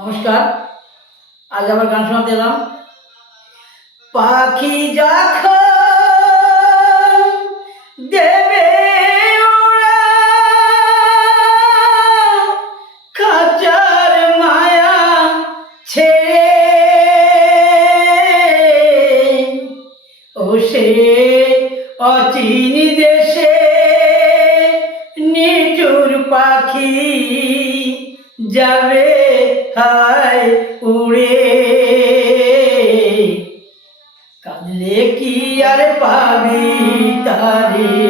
নমস্কার, আজ আবার গান শোনাতে এলাম। পাখি যখন দেবে খাঁচার মায়া ছেড়ে, ও সে অচিনি দেশে নিচুর পাখি যাবে উড়ে। কাঁদলে কি আর পাবি তারে?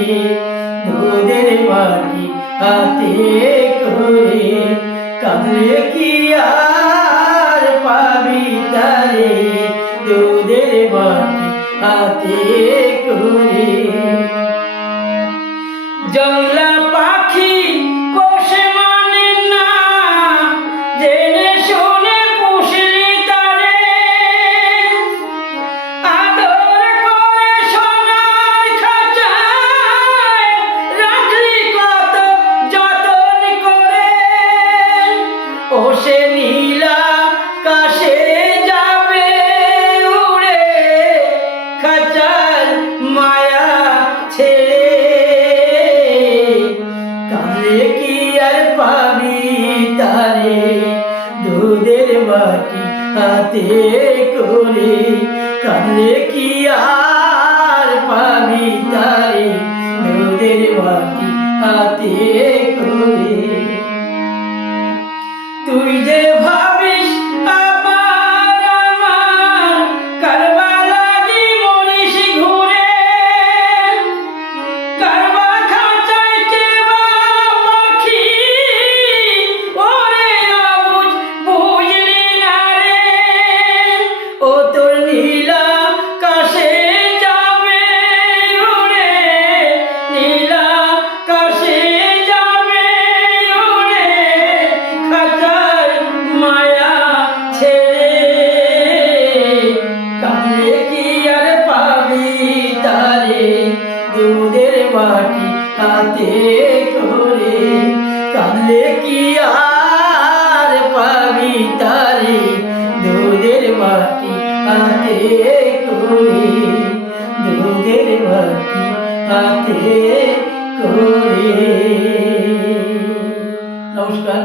তোদের বাড়ি হাতে করে। কাঁদলে কি আর পাবি তারে? তোদের বাড়ি হাতে করে। জংলা পাখি পাবি তারে দুধের বাটি হাতে করে কালে কি আর পাবি? দুধের বাটি হাতে করে কাঁদলে কি আর পাবি তারে? দুধের বাটি হাতে করে দুধের বাটি হাতে করে নমস্কার।